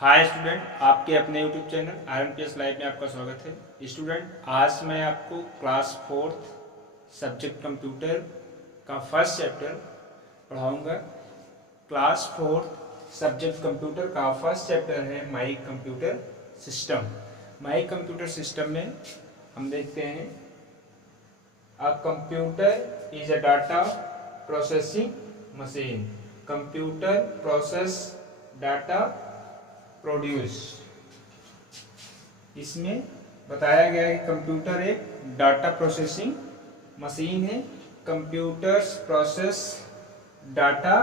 Hi student, आपके अपने YouTube channel RNPS live में आपका स्वागत है। स्टूडेंट, आज मैं आपको क्लास 4th सब्जेक्ट कंप्यूटर का फर्स्ट चैप्टर पढ़ाऊंगा। क्लास 4th सब्जेक्ट कंप्यूटर का फर्स्ट चैप्टर है my computer system. My computer system में हम देखते हैं a computer is a data processing machine. Computer process data produce. इसमें बताया गया है कि कंप्यूटर एक डाटा प्रोसेसिंग मशीन है। Computers process data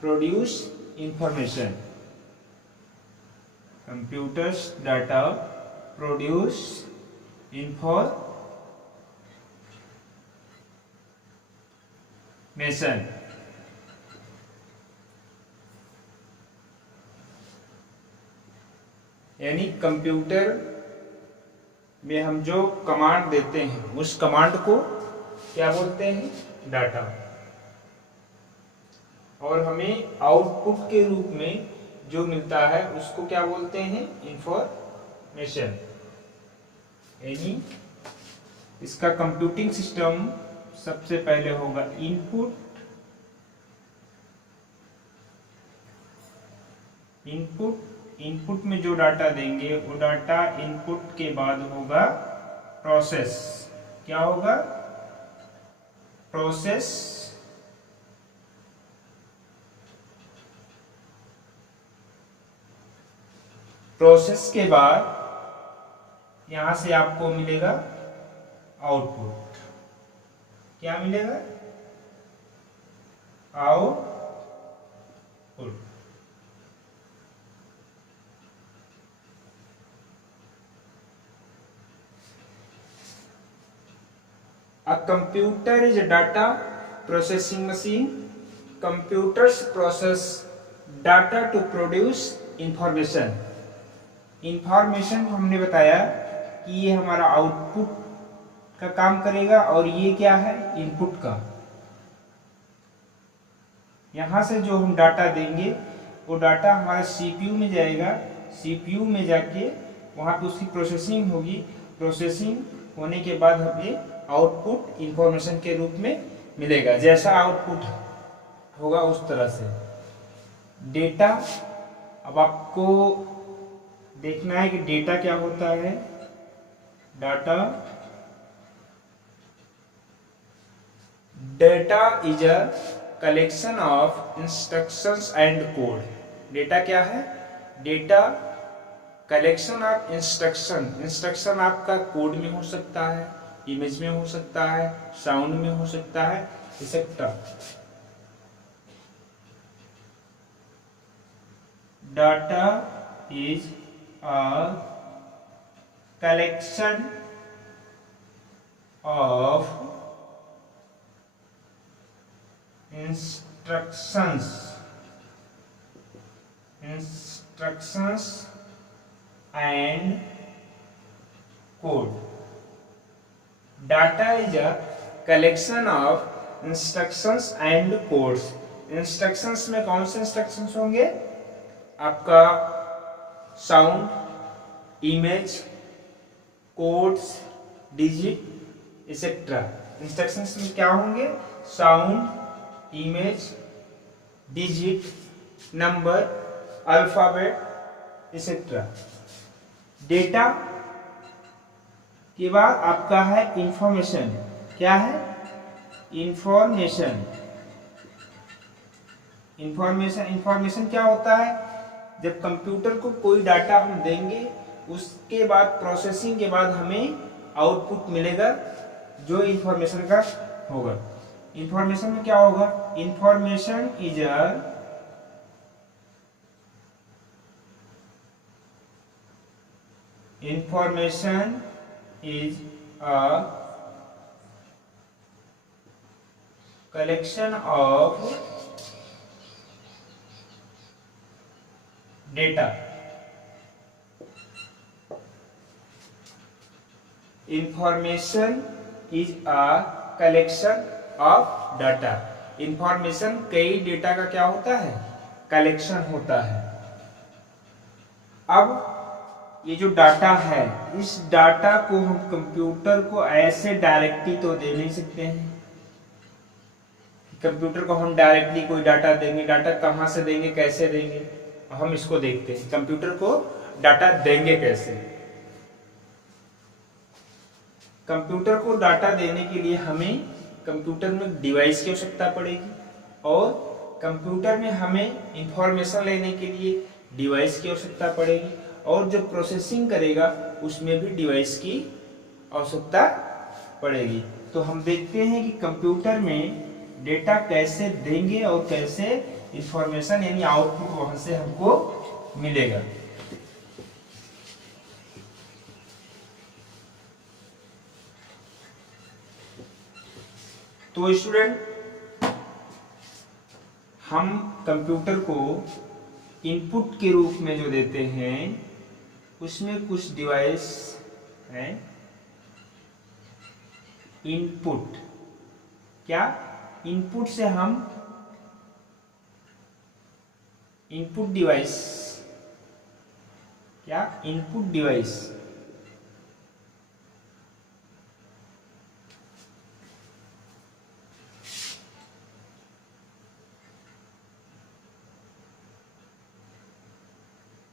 produce information. Computers data produce information. यानी कंप्यूटर में हम जो कमांड देते हैं उस कमांड को क्या बोलते हैं? डाटा। और हमें आउटपुट के रूप में जो मिलता है उसको क्या बोलते हैं? इंफॉर्मेशन। यानी इसका कंप्यूटिंग सिस्टम सबसे पहले होगा इनपुट। इनपुट में जो डाटा देंगे वो डाटा इनपुट के बाद होगा प्रोसेस। क्या होगा? प्रोसेस। प्रोसेस के बाद यहां से आपको मिलेगा आउटपुट। क्या मिलेगा? Output. A computer is a data processing machine. Computers process data to produce information. Information हमने बताया कि ये हमारा आउटपुट का काम करेगा और ये क्या है? इनपुट का। यहाँ से जो हम डाटा देंगे वो डाटा हमारे CPU में जाएगा। CPU में जाके वहाँ पे उसकी प्रोसेसिंग होगी। प्रोसेसिंग होने के बाद हमें आउटपुट इंफॉर्मेशन के रूप में मिलेगा। जैसा आउटपुट होगा उस तरह से डेटा। अब आपको देखना है कि डेटा क्या होता है। Data is a collection of instructions and code. Data क्या है? Data collection of instruction. Instruction आपका कोड में हो सकता है, इमेज में हो सकता है, साउंड में हो सकता है, etcetera. Data is a collection of instructions and code. Data is a collection of instructions and codes. Instructions में कौन से instructions होंगे? आपका sound, image, codes, digit, etcetera. Instructions में क्या होंगे? Sound, image, digit, number, alphabet, etcetera. Data के बाद आपका है इंफॉर्मेशन। क्या है? इंफॉर्मेशन। इंफॉर्मेशन क्या होता है? जब कंप्यूटर को कोई डाटा हम देंगे उसके बाद प्रोसेसिंग के बाद हमें आउटपुट मिलेगा जो इंफॉर्मेशन का होगा। इंफॉर्मेशन में क्या होगा? Information is a collection of data. Information is a collection of data. Information कई डेटा का क्या होता है? कलेक्शन होता है। अब ये जो डाटा है, इस डाटा को हम कंप्यूटर को ऐसे डायरेक्टली तो दे नहीं सकते हैं। कंप्यूटर को हम डायरेक्टली कोई डाटा देंगे, डाटा कहाँ से देंगे, कैसे देंगे, हम इसको देखते हैं। कंप्यूटर को डाटा देंगे कैसे? कंप्यूटर को डाटा देने के लिए हमें कंप्यूटर में डिवाइस की आवश्यकता पड़ेगी, और कंप्यूटर में हमें इंफॉर्मेशन लेने के लिए डिवाइस की आवश्यकता पड़ेगी, और जो प्रोसेसिंग करेगा उसमें भी डिवाइस की आवश्यकता पड़ेगी। तो हम देखते हैं कि कंप्यूटर में डेटा कैसे देंगे और कैसे इंफॉर्मेशन यानी आउटपुट वहां से हमको मिलेगा। तो स्टूडेंट, हम कंप्यूटर को इनपुट के रूप में जो देते हैं उसमें कुछ डिवाइस है। इनपुट क्या? इनपुट से हम इनपुट डिवाइस क्या? इनपुट डिवाइस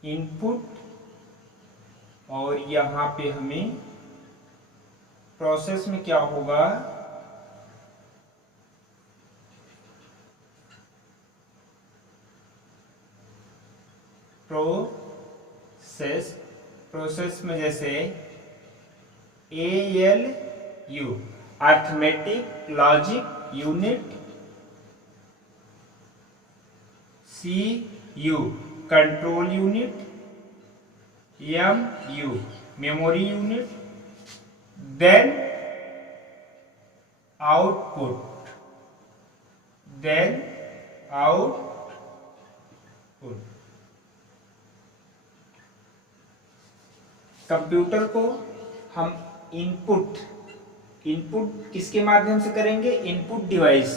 इनपुट, और यहाँ पे हमें प्रोसेस में क्या होगा, प्रोसेस में जैसे ALU arithmetic logic unit, CU control unit, MU memory unit, then output, computer को हम इनपुट किसके माध्यम से करेंगे? Input device.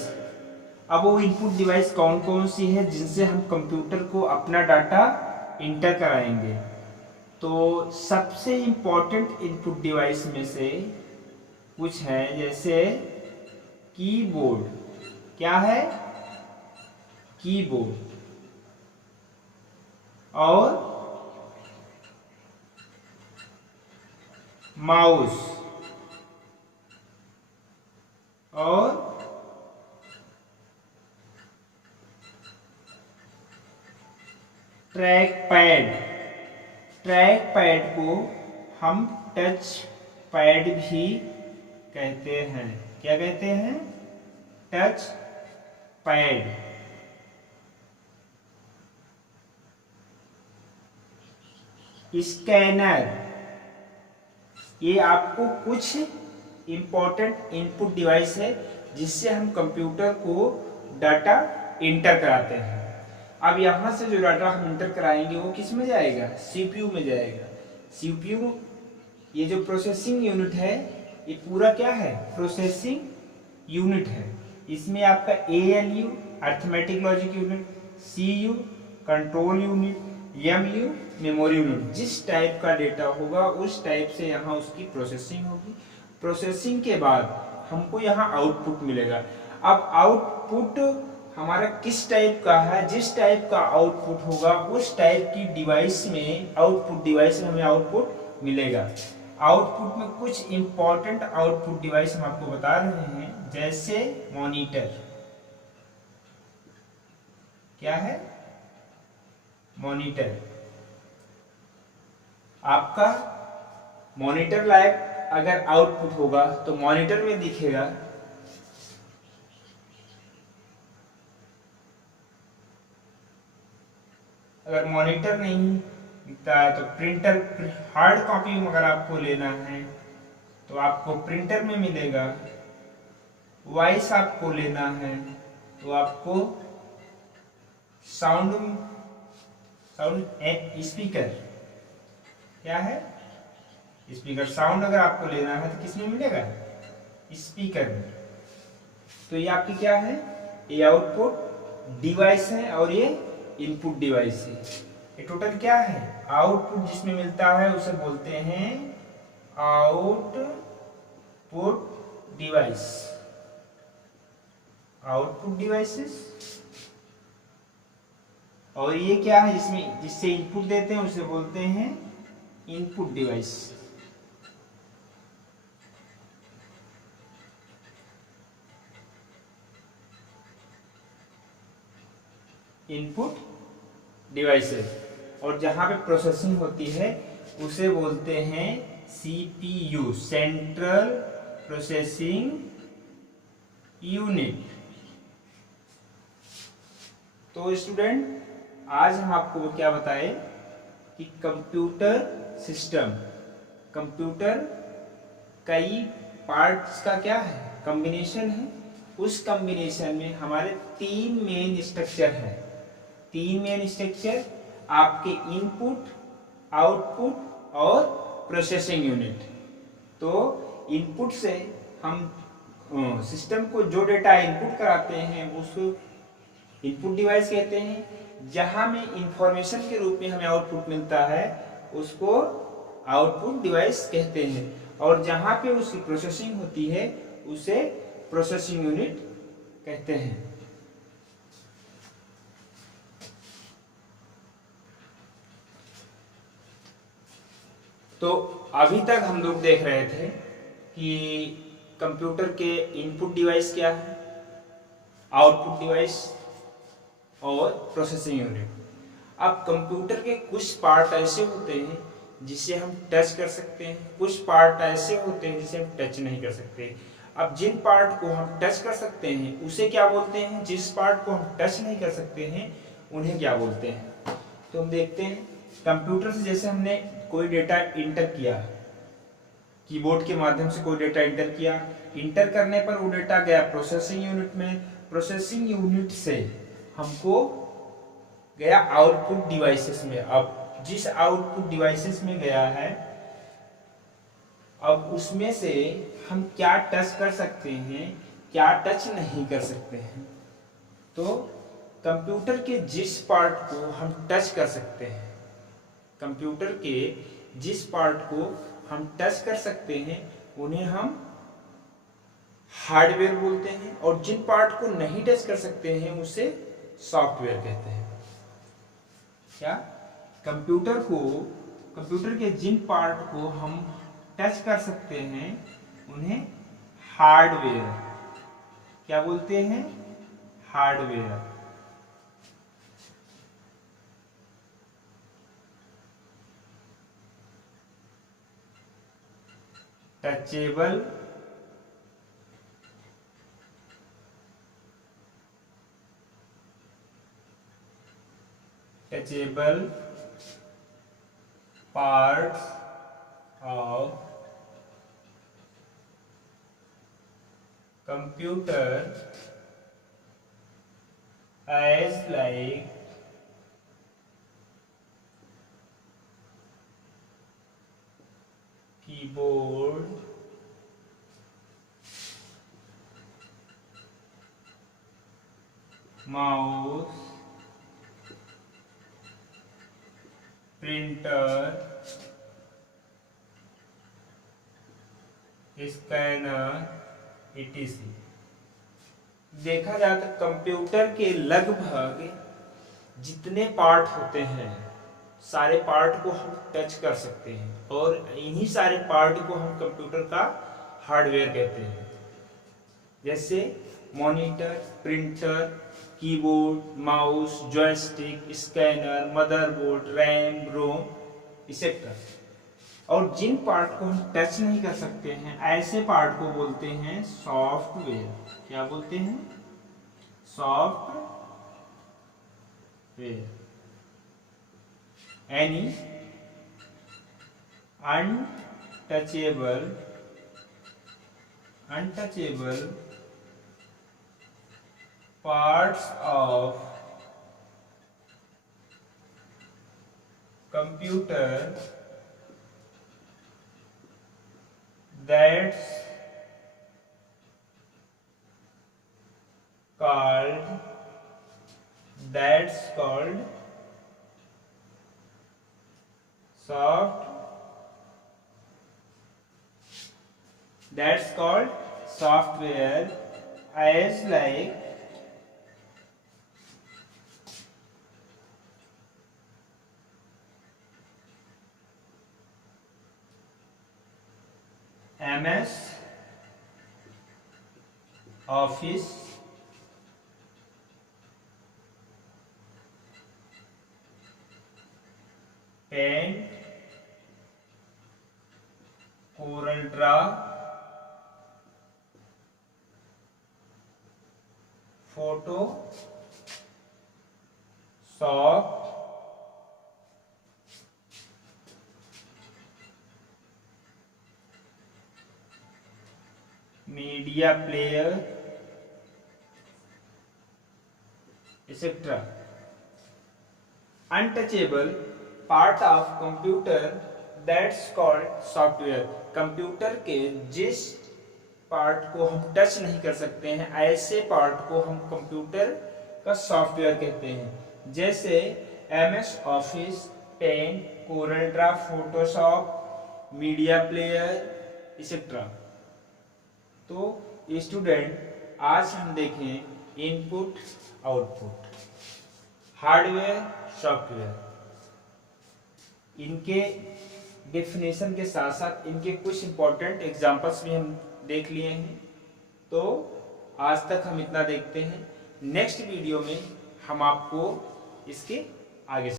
अब वो इनपुट डिवाइस कौन कौन सी है जिनसे हम कंप्यूटर को अपना डाटा इंटर कराएंगे? तो सबसे इंपॉर्टेंट इनपुट डिवाइस में से कुछ है, जैसे कीबोर्ड। क्या है? कीबोर्ड, और माउस, और ट्रैक पैड को हम टच पैड भी कहते हैं। क्या कहते हैं? Touch pad. स्कैनर, ये आपको कुछ इंपॉर्टेंट इनपुट डिवाइस है जिससे हम कंप्यूटर को डाटा इंटर कराते हैं। अब यहाँ से जो डाटा हम इंटर कराएंगे वो किस में जाएगा? CPU में जाएगा। CPU ये जो प्रोसेसिंग यूनिट है, ये पूरा क्या है? प्रोसेसिंग यूनिट है। इसमें आपका ALU arithmetic logic unit, CU control unit, MU memory unit, जिस टाइप का डेटा होगा उस टाइप से यहाँ उसकी प्रोसेसिंग होगी। प्रोसेसिंग के बाद हमको यहाँ आउटपुट मिलेगा। अब आउटपुट हमारा किस टाइप का है? जिस टाइप का आउटपुट होगा उस टाइप की डिवाइस में, आउटपुट डिवाइस में हमें आउटपुट मिलेगा। आउटपुट में कुछ इंपॉर्टेंट आउटपुट डिवाइस हम आपको बता रहे हैं, जैसे मॉनिटर। क्या है? मॉनिटर। आपका मॉनिटर लाइक अगर आउटपुट होगा तो मॉनिटर में दिखेगा अगर मॉनिटर नहीं दिखता है तो प्रिंटर, हार्ड कॉपी अगर आपको लेना है तो आपको प्रिंटर में मिलेगा। वॉइस आपको लेना है तो आपको साउंड स्पीकर। क्या है? स्पीकर। साउंड अगर आपको लेना है तो किसमें मिलेगा? स्पीकर में। तो ये आपकी क्या है? ये आउटपुट डिवाइस है और ये इनपुट डिवाइस है। ये टोटल क्या है? आउटपुट जिसमें मिलता है उसे बोलते हैं आउटपुट डिवाइस, आउटपुट डिवाइसेस। और ये क्या है जिसमें जिससे इनपुट देते हैं उसे बोलते हैं इनपुट डिवाइस। Input devices. और जहां पे प्रोसेसिंग होती है उसे बोलते हैं सीपीयू, सेंट्रल प्रोसेसिंग यूनिट। तो स्टूडेंट आज हम आपको क्या बताएं कि कंप्यूटर सिस्टम, कंप्यूटर कई पार्ट्स का क्या है? कॉम्बिनेशन है। उस कॉम्बिनेशन में हमारे तीन मेन स्ट्रक्चर हैं। तीन मेन स्ट्रक्चर आपके इनपुट, आउटपुट और प्रोसेसिंग यूनिट। तो इनपुट से हम सिस्टम को जो डेटा इनपुट कराते हैं उसको इनपुट डिवाइस कहते हैं। जहां में इंफॉर्मेशन के रूप में हमें आउटपुट मिलता है उसको आउटपुट डिवाइस कहते हैं। और जहां पे उसकी प्रोसेसिंग होती है उसे प्रोसेसिंग यूनिट कहते हैं। तो अभी तक हम लोग देख रहे थे कि कंप्यूटर के इनपुट डिवाइस क्या है, आउटपुट डिवाइस और प्रोसेसिंग यूनिट। अब कंप्यूटर के कुछ पार्ट ऐसे होते हैं जिसे हम टच कर सकते हैं, कुछ पार्ट ऐसे होते हैं जिसे हम टच नहीं कर सकते। अब जिन पार्ट को हम टच कर सकते हैं उसे क्या बोलते हैं, जिस पार्ट को हम टच नहीं कर सकते हैं उन्हें क्या बोलते हैं। तो हम देखते हैं कंप्यूटर से जैसे हमने कोई डेटा इंटर किया, कीबोर्ड के माध्यम से कोई डेटा इंटर किया, इंटर करने पर वो डेटा गया प्रोसेसिंग यूनिट में, प्रोसेसिंग यूनिट से हमको गया आउटपुट डिवाइसेस में। अब जिस आउटपुट डिवाइसेस में गया है अब उसमें से हम क्या टच कर सकते हैं, क्या टच नहीं कर सकते हैं। तो कंप्यूटर के जिस पार्ट को हम टच कर सकते हैं, कंप्यूटर के जिस पार्ट को हम टच कर सकते हैं उन्हें हम हार्डवेयर बोलते हैं, और जिन पार्ट को नहीं टच कर सकते हैं उसे सॉफ्टवेयर कहते हैं। क्या? कंप्यूटर के जिन पार्ट को हम टच कर सकते हैं उन्हें हार्डवेयर क्या बोलते हैं? Hardware. Touchable parts of computer as like keyboard, mouse, printer, scanner etc। देखा जाए तो कंप्यूटर के लगभग जितने पार्ट होते हैं सारे पार्ट को हम टच कर सकते हैं, और इन्हीं सारे पार्ट को हम कंप्यूटर का हार्डवेयर कहते हैं। जैसे monitor, printer, keyboard, mouse, joystick, scanner, motherboard, RAM, ROM etcetera. और जिन पार्ट को हम टच नहीं कर सकते हैं ऐसे पार्ट को बोलते हैं सॉफ्टवेयर। क्या बोलते हैं? Software. Any untouchable parts of computer that's called soft, that's called software, as like MS Office, Paint, CorelDRAW, Photoshop, Media Player, etc. Untouchable part of computer, that's called software. Computer के जिस part को हम touch नहीं कर सकते हैं, ऐसे part को हम कंप्यूटर का सॉफ्टवेयर कहते हैं, जैसे MS office, paint, CorelDRAW, Photoshop, media player etcetera. तो स्टूडेंट आज हम देखें इनपुट आउटपुट, हार्डवेयर सॉफ्टवेयर, इनके डेफिनेशन के साथ साथ इनके कुछ इंपॉर्टेंट एग्जांपल्स भी हम देख लिए हैं। तो आज तक हम इतना देखते हैं। नेक्स्ट वीडियो में हम आपको इसके आगे